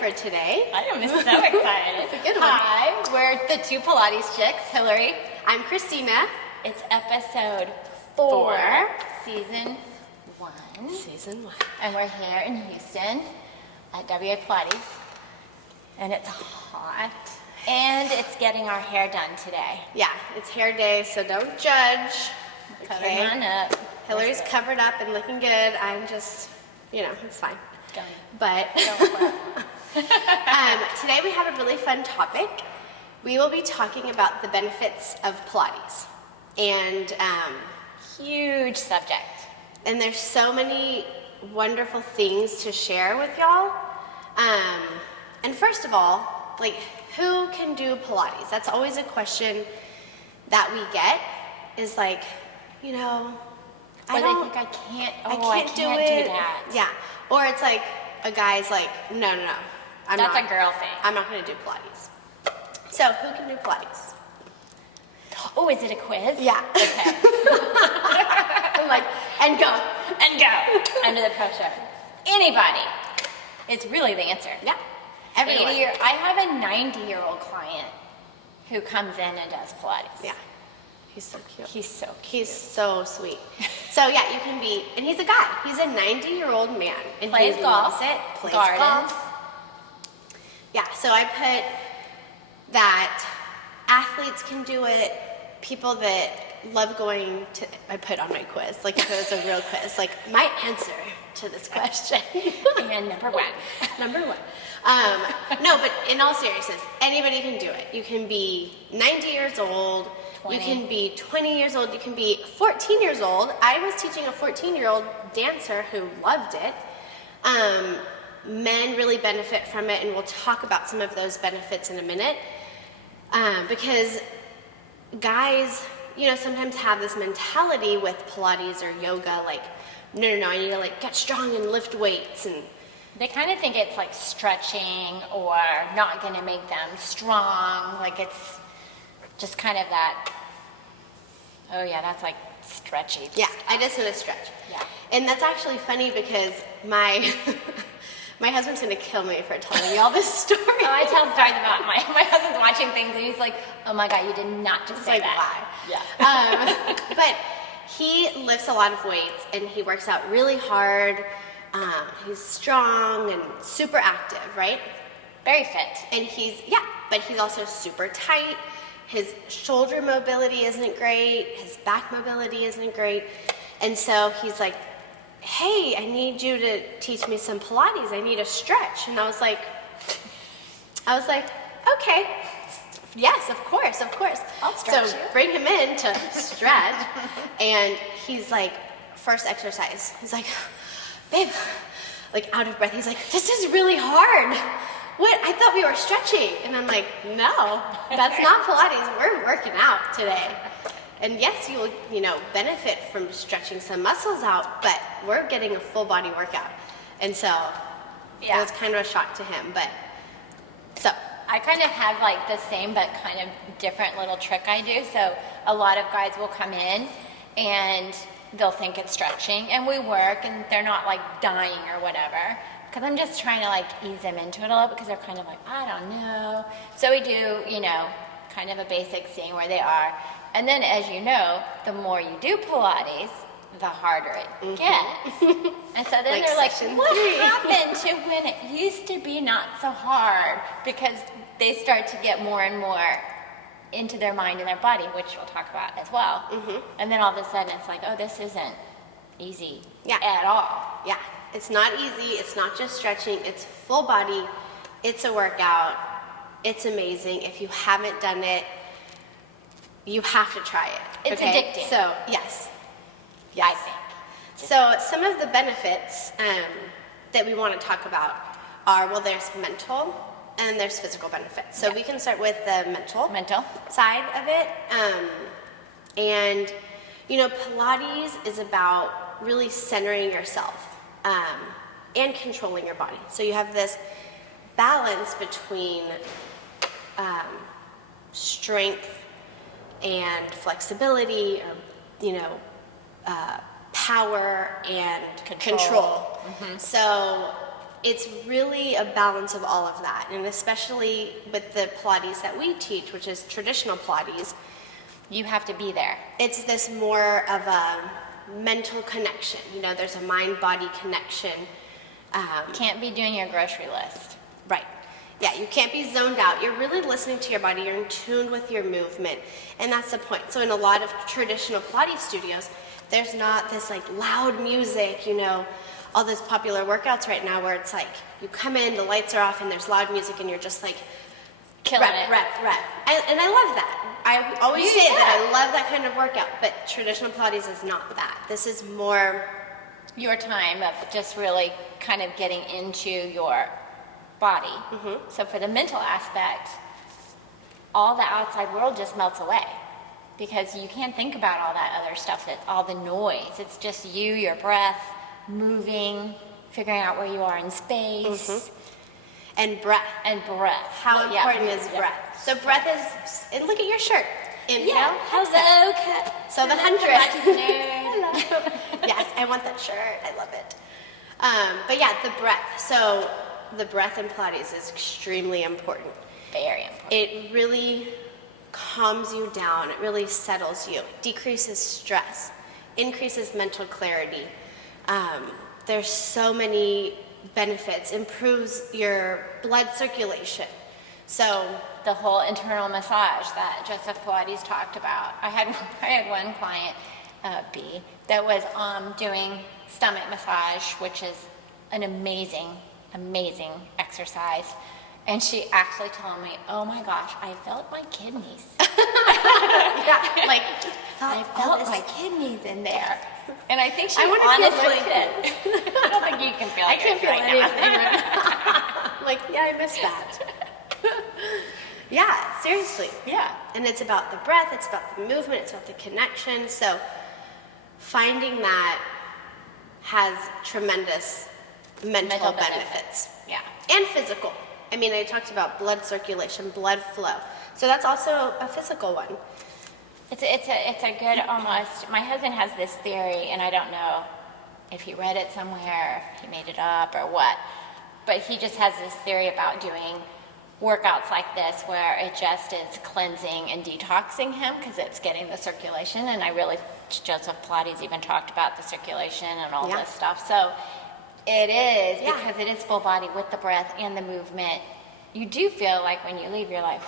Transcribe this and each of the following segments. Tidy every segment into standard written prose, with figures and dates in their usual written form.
for today. I am so excited. It's a good one. Hi, we're the two Pilates chicks, Hilary. I'm Christina. It's episode 4, Four. season 1. Season 1. And we're here in Houston at YOU Do Pilates. And it's hot. And it's getting our hair done today. Yeah, it's hair day, so don't judge. Cover mine up. Hilary's covered up and looking good. I'm just, it's fine. Done. But today we have a really fun topic. We will be talking about the benefits of Pilates. And Huge subject. And there's so many wonderful things to share with y'all. And first of all, who can do Pilates? That's always a question that we get, is I think I can't do that. Yeah. Or it's a guy's no, That's a girl thing. I'm not going to do Pilates. So who can do Pilates? Oh, is it a quiz? Yeah. Okay. I'm and go. And go. Under the pressure. Anybody. It's really the answer. Yeah. Everyone. I have a 90-year-old client who comes in and does Pilates. Yeah. He's so cute. He's so cute. He's so sweet. So yeah, you can be, and he's a guy. He's a 90-year-old man. And Plays he golf. loves it. Plays Gardens. golf. Yeah, so I put that athletes can do it, people that love going to, I put on my quiz, if it was a real quiz, my answer to this question. And number 1. Number 1. No, but in all seriousness, anybody can do it. You can be 90 years old, 20. You can be 20 years old, you can be 14 years old. I was teaching a 14-year-old dancer who loved it. Men really benefit from it, and we'll talk about some of those benefits in a minute. Because guys, sometimes have this mentality with Pilates or yoga, no, I need to get strong and lift weights, and They kind of think it's stretching or not going to make them strong. It's just kind of that, oh yeah, that's stretchy. yeah, I just want to stretch. Yeah. And that's actually funny because my husband's going to kill me for telling you all this story. Oh, I tell stories about my husband's watching things and he's like, oh my God, you did not just say that. Why? Yeah. But he lifts a lot of weights and he works out really hard. He's strong and super active, right? Very fit. And but he's also super tight. His shoulder mobility isn't great. His back mobility isn't great. And so he's like, hey, I need you to teach me some Pilates. I need a stretch. And I was like, okay, yes, of course. I'll stretch so you. Bring him in to stretch. And he's like, first exercise, he's like, babe, out of breath. He's like, this is really hard. What? I thought we were stretching. And I'm like, no, that's not Pilates. We're working out today. And yes, you will, benefit from stretching some muscles out, but we're getting a full body workout. And so it was kind of a shock to him. But so I kind of have the same but kind of different little trick I do. So a lot of guys will come in and they'll think it's stretching and we work and they're not dying or whatever. Because I'm just trying to ease them into it a little because they're kind of I don't know. So we do, kind of a basic seeing where they are. And then as you know, the more you do Pilates, the harder it gets. And so then they're like, what happened to when it used to be not so hard? Because they start to get more and more into their mind and their body, which we'll talk about as well. And then all of a sudden it's oh, this isn't easy at all. Yeah, it's not easy. It's not just stretching. It's full body. It's a workout. It's amazing. If you haven't done it, you have to try it. It's addicting. So, yes. I think. So, some of the benefits that we want to talk about are, there's mental and there's physical benefits. So, we can start with the mental side of it. And, Pilates is about really centering yourself and controlling your body. So, you have this balance between strength and flexibility, or power and control. So it's really a balance of all of that. And especially with the Pilates that we teach, which is traditional Pilates, You have to be there. it's this more of a mental connection. You know, there's a mind-body connection. Can't be doing your grocery list. Right. Yeah, you can't be zoned out. You're really listening to your body. You're in tune with your movement. And that's the point. So in a lot of traditional Pilates studios, there's not this like loud music, you know, all those popular workouts right now where it's like you come in, the lights are off, and there's loud music, and you're just like Killing rep, it. rep, rep. And I love that. I always say that I love that kind of workout, but traditional Pilates is not that. This is more Your time of just really kind of getting into your body. So for the mental aspect, all the outside world just melts away because you can't think about all that other stuff, that's all the noise. It's just you, your breath, moving, figuring out where you are in space. and breath. And breath. How Well, yeah. important is breath? So breath is, and look at your shirt. Inhale, Yeah. exhale. Hello, cat. So the 100. Hello. Yes, I want that shirt. I love it. But yeah, the breath. So the breath in Pilates is extremely important. Very important. It really calms you down. It really settles you. It decreases stress, increases mental clarity. There's so many benefits. Improves your blood circulation. So The whole internal massage that Joseph Pilates talked about. I had one client, B, that was doing stomach massage, which is an amazing exercise. And she actually told me, "Oh my gosh, I felt my kidneys. yeah, like I felt my kidneys in there." And I think she I wanna feel honestly my did. I don't think you can feel I yours can't feel right anything. now. Like, yeah, I missed that. Yeah, seriously. Yeah. And it's about the breath, it's about the movement, it's about the connection. So finding that has tremendous mental benefits. Yeah. And physical. I mean, I talked about blood circulation, blood flow. So that's also a physical one. It's a good almost. My husband has this theory, and I don't know if he read it somewhere, if he made it up or what, but he just has this theory about doing workouts like this where it just is cleansing and detoxing him because it's getting the circulation. And I really, Joseph Pilates even talked about the circulation and all this stuff. So it is, because it is full body with the breath and the movement. You do feel like when you leave, you're like,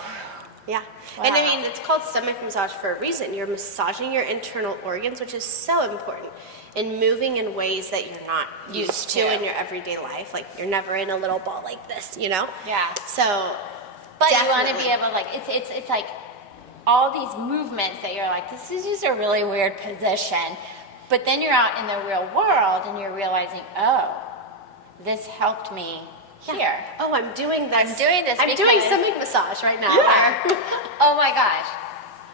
Yeah. Wow. And I mean, it's called stomach massage for a reason. You're massaging your internal organs, which is so important, and moving in ways that you're not used to in your everyday life. Like, you're never in a little ball like this, you know? Yeah. So, But you want to definitely. be able, like, it's like all these movements that you're like, this is just a really weird position. But then you're out in the real world and you're realizing, oh, this helped me here. Oh, I'm doing this. I'm doing this I'm doing because- stomach massage right now. Yeah. Oh my gosh.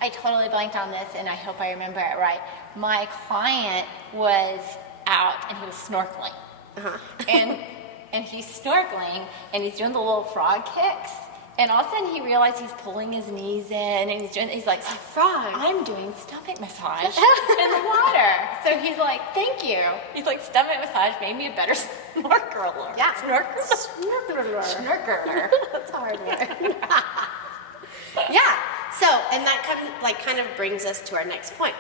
I totally blanked on this and I hope I remember it right. My client was out and he was snorkeling. And he's snorkeling and he's doing the little frog kicks. And all of a sudden he realized he's pulling his knees in and he's like, frog. I'm doing stomach massage in the water. So he's like, thank you. He's like, stomach massage made me a better snorkeler. Yeah. Snorkeler. Snorkeler. That's a hard word. Yeah. So, and that kind of brings us to our next point.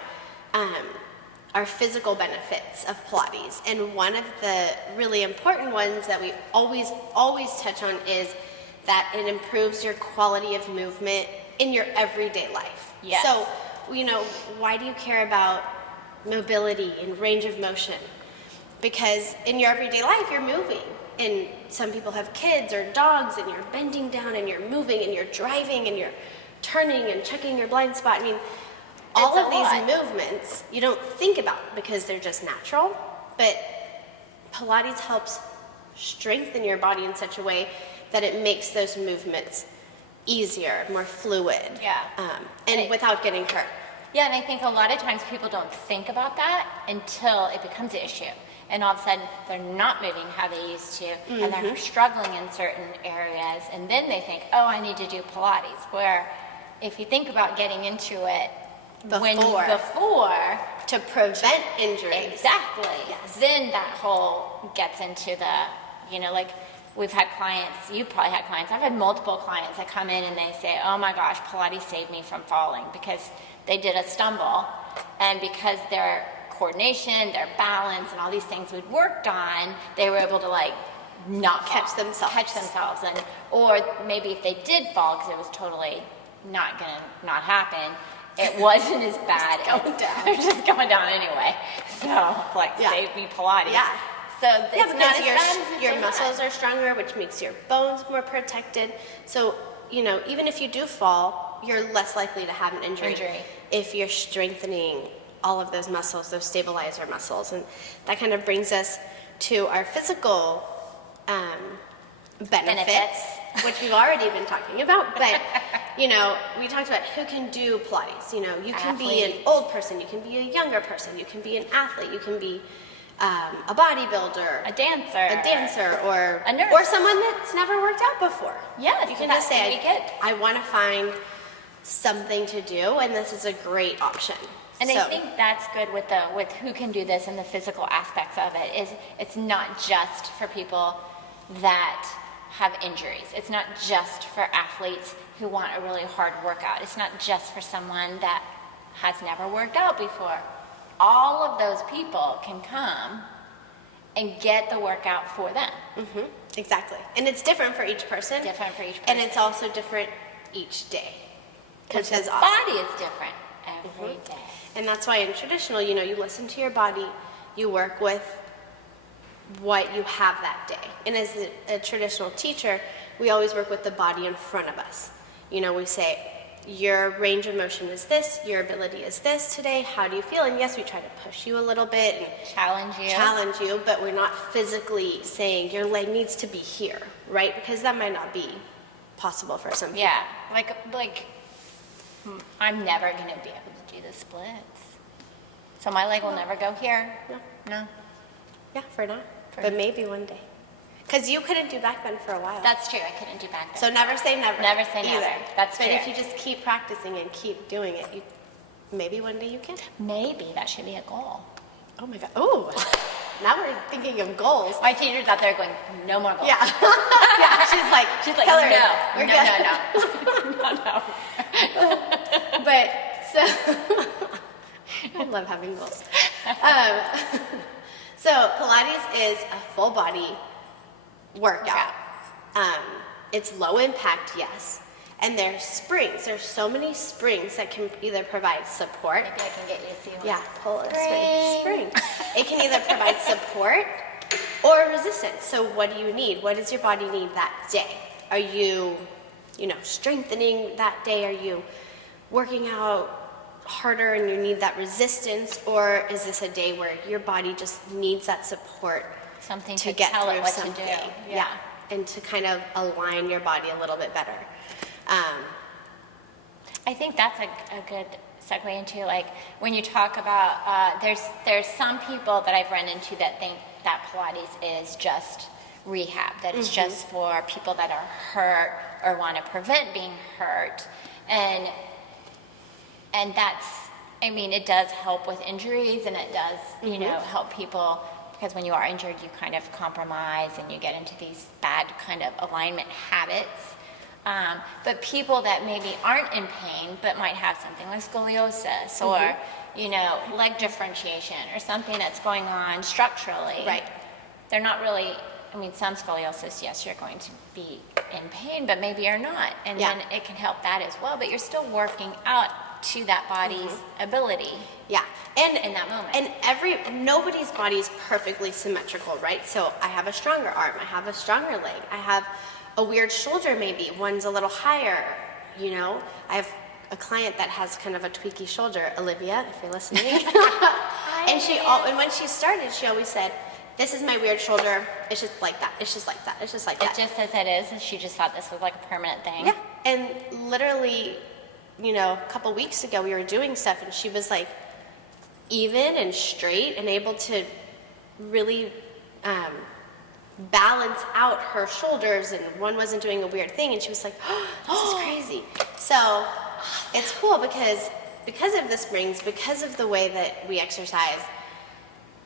Our physical benefits of Pilates. And one of the really important ones that we always touch on is that it improves your quality of movement in your everyday life. Yes. So, you know, why do you care about mobility and range of motion? Because in your everyday life, you're moving. And some people have kids or dogs, and you're bending down, and you're moving, and you're driving, and you're turning and checking your blind spot. I mean, all It's of a these lot. movements you don't think about because they're just natural, but Pilates helps strengthen your body in such a way that it makes those movements easier, more fluid, Yeah. and without getting hurt. Yeah, and I think a lot of times people don't think about that until it becomes an issue. And all of a sudden, they're not moving how they used to, and they're struggling in certain areas. And then they think, oh, I need to do Pilates. Where if you think about getting into it before To prevent injuries. exactly, then that whole gets into you know, like we've had clients, you've probably had clients, I've had multiple clients that come in and they say, oh my gosh, Pilates saved me from falling because they did a stumble, and because their coordination, their balance, and all these things we'd worked on, they were able to like not Catch themselves, and or maybe if they did fall because it was totally not gonna not happen, it wasn't as bad. They're just going down anyway. So like save me Pilates. Yeah. So it's not as because bad as your muscles are stronger, which makes your bones more protected. So, you know, even if you do fall, you're less likely to have an injury if you're strengthening all of those muscles, those stabilizer muscles. And that kind of brings us to our physical benefits, which we've already been talking about. But, you know, we talked about who can do Pilates. You know, you can be an old person, you can be a younger person, you can be an athlete, you can be a bodybuilder, a dancer, or a nurse, or someone that's never worked out before. Yes, you can just say, I want to find something to do, and this is a great option. And I think that's good with who can do this and the physical aspects of it. Is it's not just for people that have injuries. It's not just for athletes who want a really hard workout. It's not just for someone that has never worked out before. All of those people can come and get the workout for them. Mm-hmm. Exactly. And it's different for each person. Different for each person. And it's also different each day. Because the body is different every day. And that's why in traditional, you know, you listen to your body, you work with what you have that day. And as a traditional teacher, we always work with the body in front of us. You know, we say, your range of motion is this, your ability is this today, how do you feel? And yes, we try to push you a little bit and challenge you, but we're not physically saying your leg needs to be here, right? Because that might not be possible for some people. Yeah, like I'm never going to be able to do the splits. So my leg will never go here? No. Yeah, for now. But maybe one day. Because you couldn't do back bend for a while. That's true, I couldn't do back bend. So never say never. Never say never. That's true. But if you just keep practicing and keep doing it, maybe one day you can. Maybe that should be a goal. Oh my God. Oh, now we're thinking of goals. My teacher's out there going, no more goals. Yeah. Yeah, she's like, Hilary, no. We're good. No. But so, I love having goals. So Pilates is a full body workout. It's low impact, yes. And there's springs. There's so many springs that can either provide support. Maybe I can get you to see one. Yeah, pull a spring. It can either provide support or resistance. So what do you need? What does your body need that day? Are you, strengthening that day? Are you working out harder and you need that resistance? Or is this a day where your body just needs that support? Something to to get tell through it what something. to do. Yeah, and to kind of align your body a little bit better. I think that's a good segue into, like, when you talk about, there's some people that I've run into that think that Pilates is just rehab, that it's just for people that are hurt or want to prevent being hurt. And that's, it does help with injuries, and it does, help people, because when you are injured, you kind of compromise and you get into these bad kind of alignment habits. But people that maybe aren't in pain, but might have something like scoliosis or, leg differentiation or something that's going on structurally. Right. They're not really, some scoliosis, yes, you're going to be in pain, but maybe you're not. And then it can help that as well, but you're still working out to that body's ability. Yeah. And in that moment. And nobody's body is perfectly symmetrical, right? So I have a stronger arm, I have a stronger leg, I have a weird shoulder maybe, one's a little higher, I have a client that has kind of a tweaky shoulder, Olivia, if you're listening. And when she started, she always said, this is my weird shoulder, it's just like that, it's just like that, it's just like that. It just as it is, and she just thought this was like a permanent thing. Yeah, and literally, a couple weeks ago we were doing stuff and she was like even and straight and able to really balance out her shoulders, and one wasn't doing a weird thing, and she was like, oh, this is crazy. So it's cool because of the springs, because of the way that we exercise,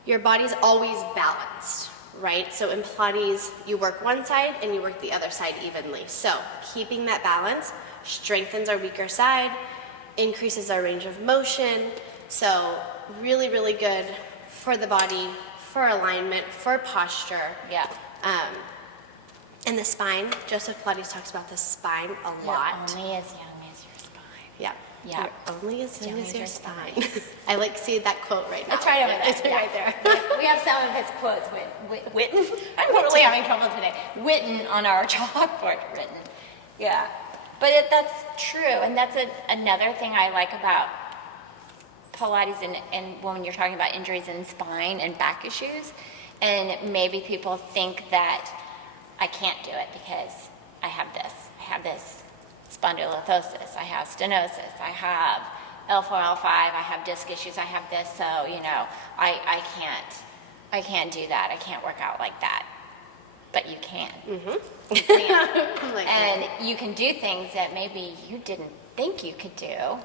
your body's always balanced, right? So in Pilates, you work one side and you work the other side evenly. So keeping that balance strengthens our weaker side, increases our range of motion. So really, really good for the body, for alignment, for posture. Yeah. And the spine, Joseph Pilates talks about the spine a lot. You're only as young as your spine. Yeah. Yeah. You're only as young as your spine. I like see that quote right now. It's right over there. It's right there. We have some of his quotes written. I'm totally having trouble today. Written on our chalkboard. Written. Yeah. But that's true. And that's another thing I like about Pilates and when you're talking about injuries in spine and back issues. And maybe people think that I can't do it because I have this spondylolisthesis, I have stenosis, I have L4, L5, I have disc issues, I have this, so, I can't do that, I can't work out like that. But you can. Mm-hmm. You can. And you can do things that maybe you didn't think you could do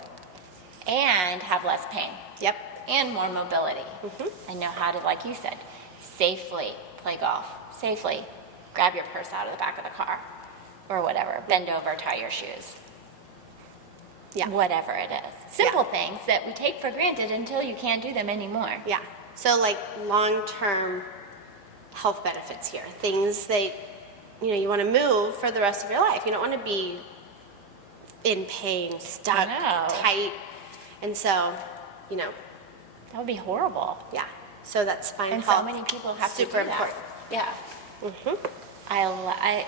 and have less pain. Yep. And more mobility. Mm-hmm. And know how to, like you said, safely play golf, safely grab your purse out of the back of the car or whatever, bend over, tie your shoes. Yeah. Whatever it is. Simple things that we take for granted until you can't do them anymore. Yeah. So like long-term health benefits here, things that, you want to move for the rest of your life. You don't want to be in pain, stuck, tight. And so, that would be horrible. Yeah. So that spine and health. so many people have super to do important. Yeah. Mm-hmm. I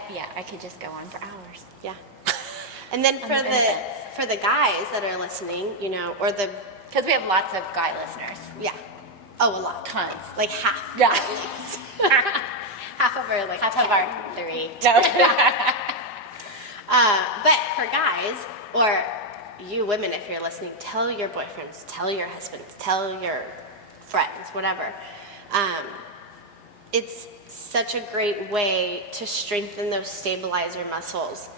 could just go on for hours. Yeah. And then for the guys that are listening, or the because we have lots of guy listeners. Yeah. Oh, a lot. Tons. Like half. Yeah. half of our half of our 3. No. But for guys, or you women, if you're listening, tell your boyfriends, tell your husbands, tell your friends, whatever. It's such a great way to strengthen those stabilizer muscles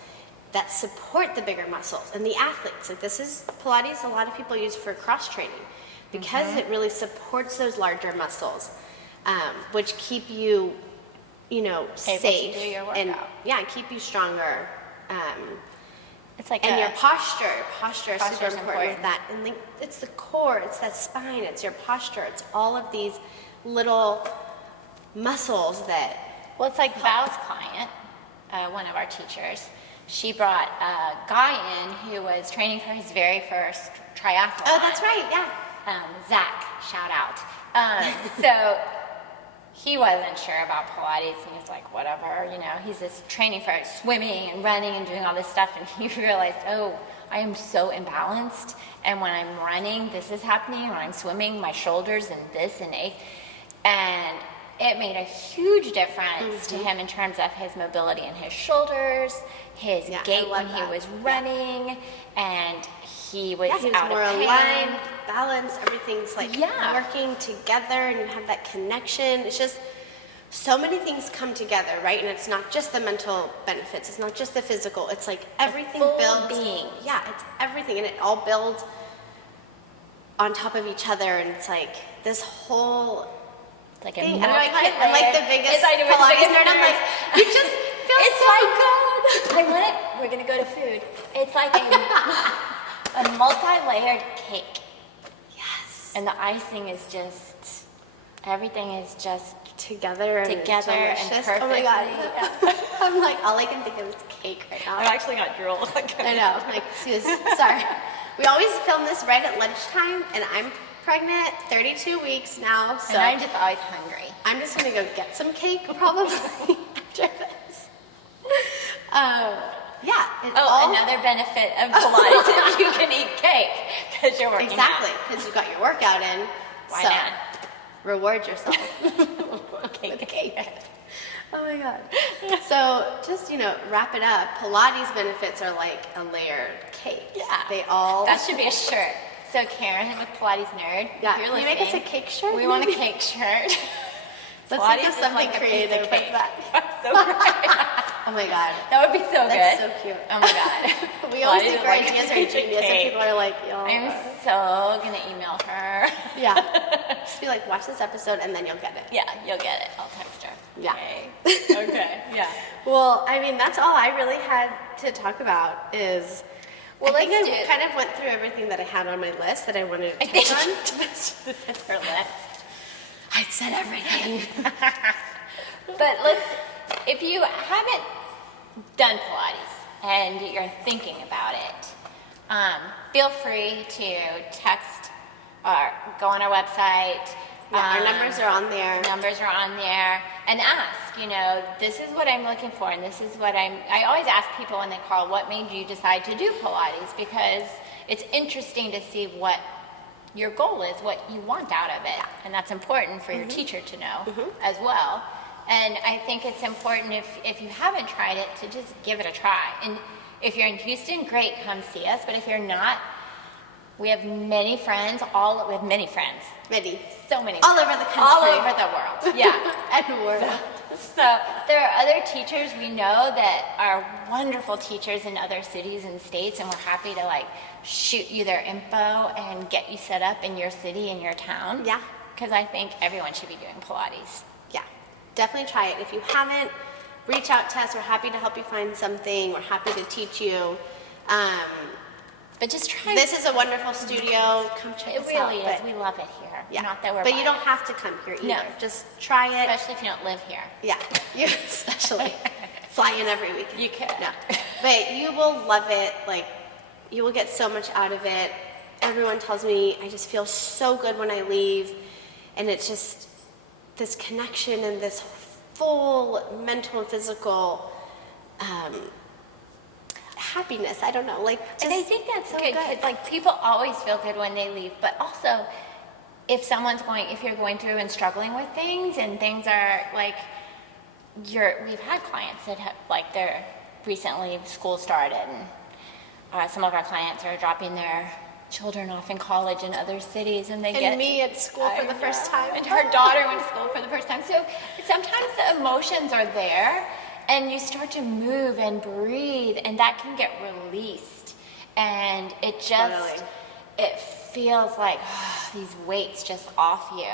that support the bigger muscles. And the athletes, like this is Pilates, a lot of people use for cross training because it really supports those larger muscles, which keep you, safe to do your and workout. keep you stronger. It's like your posture is super Posture's important with that. And it's the core, it's that spine, it's your posture, it's all of these little muscles that. Well, it's like Val's client, one of our teachers. She brought a guy in who was training for his very first triathlon. Oh, that's right, yeah. Zach, shout out. So he wasn't sure about Pilates. He was like, whatever, he's just training for swimming and running and doing all this stuff. And he realized, oh, I am so imbalanced. And when I'm running, this is happening. When I'm swimming, my shoulders and this and it made a huge difference to him in terms of his mobility in his shoulders, his gait when he was running, and he was out more of pain. aligned, balanced, everything's working together, and you have that connection. It's just so many things come together, right? And it's not just the mental benefits, it's not just the physical, it's like everything builds. Being. Yeah, it's everything, and it all builds on top of each other, and it's like this whole like thing. a I'm like the biggest Pilates nerd. I'm like, you just feel so good. I want it. We're gonna go to food. It's like a multi-layered cake. Yes. And the icing is just, everything is just together and perfect. Oh my god. I'm like, all I can think of is cake right now. I'm actually not drool. I know. Like, sorry. We always film this right at lunchtime, and I'm pregnant, 32 weeks now, so and I'm just always hungry. I'm just gonna go get some cake probably after this. Another benefit of Pilates is you can eat cake because you're working exactly, out. because you got your workout in. Why so not? Reward yourself. Cake. Oh my god. So just, wrap it up. Pilates benefits are like a layered cake. Yeah. That should be a shirt. So Karen with Pilates Nerd, yeah. if you're Can you make us a cake shirt? We want a cake shirt. Let's think of something creative like that. So great. Oh my god. That would be so good. That's so cute. Oh my god. We always think our ideas are genius and people are like, y'all. I'm so gonna email her. Yeah. Just be like, watch this episode and then you'll get it. Yeah, you'll get it. I'll text her. Yeah. Okay. Yeah. Well, I mean, that's all I really had to talk about is, Well, I think let's I do it. kind of went through everything that I had on my list that I wanted to touch on. This is her list. I said everything. But if you haven't done Pilates and you're thinking about it, feel free to text or go on our website. Yeah, our numbers are on there. Numbers are on there, and ask, this is what I'm looking for, and this is what I always ask people when they call, what made you decide to do Pilates? Because it's interesting to see what your goal is, what you want out of it. And that's important for your teacher to know as well. And I think it's important if you haven't tried it to just give it a try. And if you're in Houston, great, come see us. But if you're not, we have many friends, Many. so many. All over the country. All over the world, yeah. And world. So there are other teachers we know that are wonderful teachers in other cities and states, and we're happy to shoot you their info and get you set up in your city, in your town. Yeah. Because I think everyone should be doing Pilates. Yeah, definitely try it. If you haven't, reach out to us. We're happy to help you find something. We're happy to teach you. But just try. This is a wonderful studio. Come check us out. It really is. We love it here. Yeah. Not that we're But you don't biased. have to come here either. No. Just try it. Especially if you don't live here. Yeah, you especially fly in every week. You can. No. But you will love it. You will get so much out of it. Everyone tells me I just feel so good when I leave. And it's just this connection and this full mental and physical happiness. I don't know. And I think that's so good because people always feel good when they leave, but also if you're going through and struggling with things and things are we've had clients that have they're recently school started and some of our clients are dropping their children off in college in other cities and me at school for the first time. And her daughter went to school for the first time. So sometimes the emotions are there and you start to move and breathe and that can get released. And it just, it feels like these weights just off you.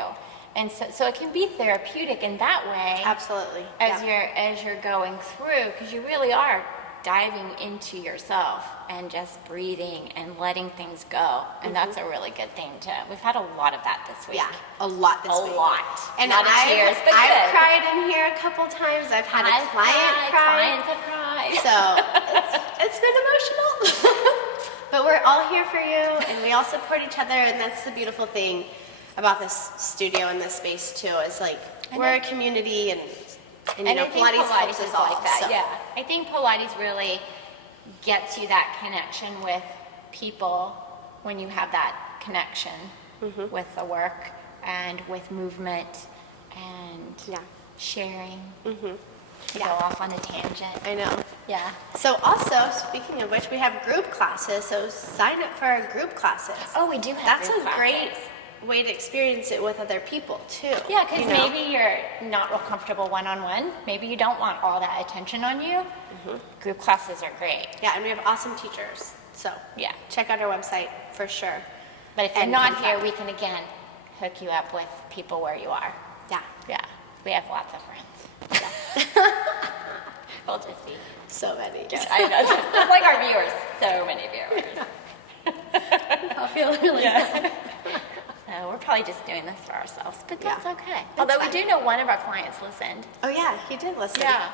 And so it can be therapeutic in that way. Absolutely. As you're going through, because you really are diving into yourself and just breathing and letting things go. And that's a really good thing we've had a lot of that this week. Yeah, a lot this week. A lot. And Not tears, but I've good. cried in here a couple times. I've had a client cry. Clients have cried. So it's been emotional. But we're all here for you and we all support each other, and that's the beautiful thing about this studio and this space too, is we're a community and I think Pilates helps us all. like that. So. Yeah, I think Pilates really gets you that connection with people when you have that connection with the work and with movement and sharing. To go off on a tangent. I know. Yeah. So also, speaking of which, we have group classes, so sign up for our group classes. Oh, we do have That's group a classes. great way to experience it with other people too. Yeah, because maybe you're not real comfortable one-on-one. Maybe you don't want all that attention on you. Group classes are great. Yeah, and we have awesome teachers. So check out our website for sure. But if you're not here, we can again hook you up with people where you are. Yeah. Yeah, we have lots of friends. We'll just be so many. I know. Just like our viewers, so many viewers. I feel really bad. So we're probably just doing this for ourselves, but that's okay. It's Although fine. we do know one of our clients listened. Oh yeah, he did listen. Yeah.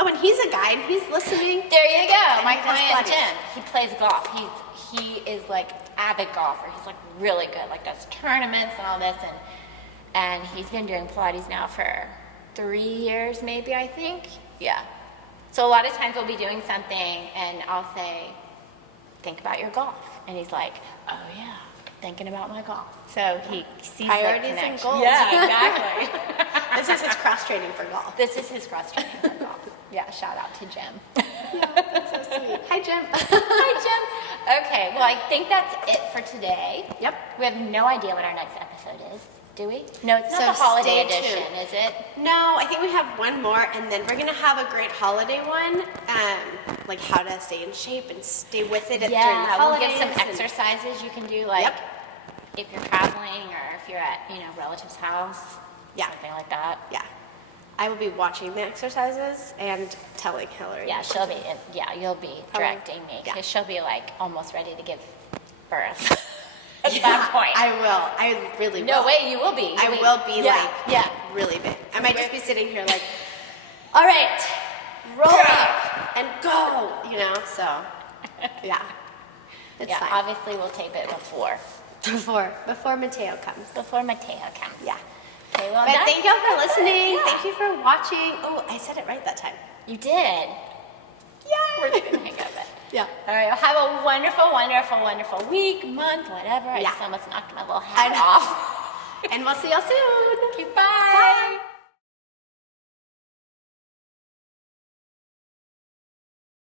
Oh, and he's a guide. He's listening. There you go. And My he does client Pilates. Jim. He plays golf. He is avid golfer. He's really good. Does tournaments and all this, and he's been doing Pilates now for 3 years, maybe, I think. Yeah. So a lot of times we'll be doing something and I'll say, think about your golf. And he's like, oh yeah, thinking about my golf. So he sees Priorities that and connection. goals. Yeah, exactly. This is his cross training for golf. This is his cross training for golf. Yeah, shout out to Jim. That's so sweet. Hi, Jim. Hi, Jim. Okay, well, I think that's it for today. Yep. We have no idea what our next episode is, do we? No, it's not So the holiday stay edition, tuned. is it? No, I think we have one more, and then we're gonna have a great holiday one, like how to stay in shape and stay with it during the Yeah, we'll holidays. give some and- exercises you can do, if you're traveling or if you're at, relative's house, Yeah. something like that. Yeah. I will be watching the exercises and telling Hilary. Yeah, she'll be. Yeah, you'll be directing me because she'll be like almost ready to give birth at that point. I will. I really will. No way, you will be. I will be really big. I might just be sitting here like, all right, roll up and go. So yeah, it's fine. Obviously we'll tape it Before Mateo comes. before Mateo comes. Yeah. Okay, well But done. thank y'all for listening. Yeah. Thank you for watching. Oh, I said it right that time. You did. We're Yay! gonna hang up it. Yeah. All right. Well, have a wonderful, wonderful, wonderful week, month, whatever. I Yeah. just almost knocked my little hat off. And we'll see y'all soon. Okay, bye.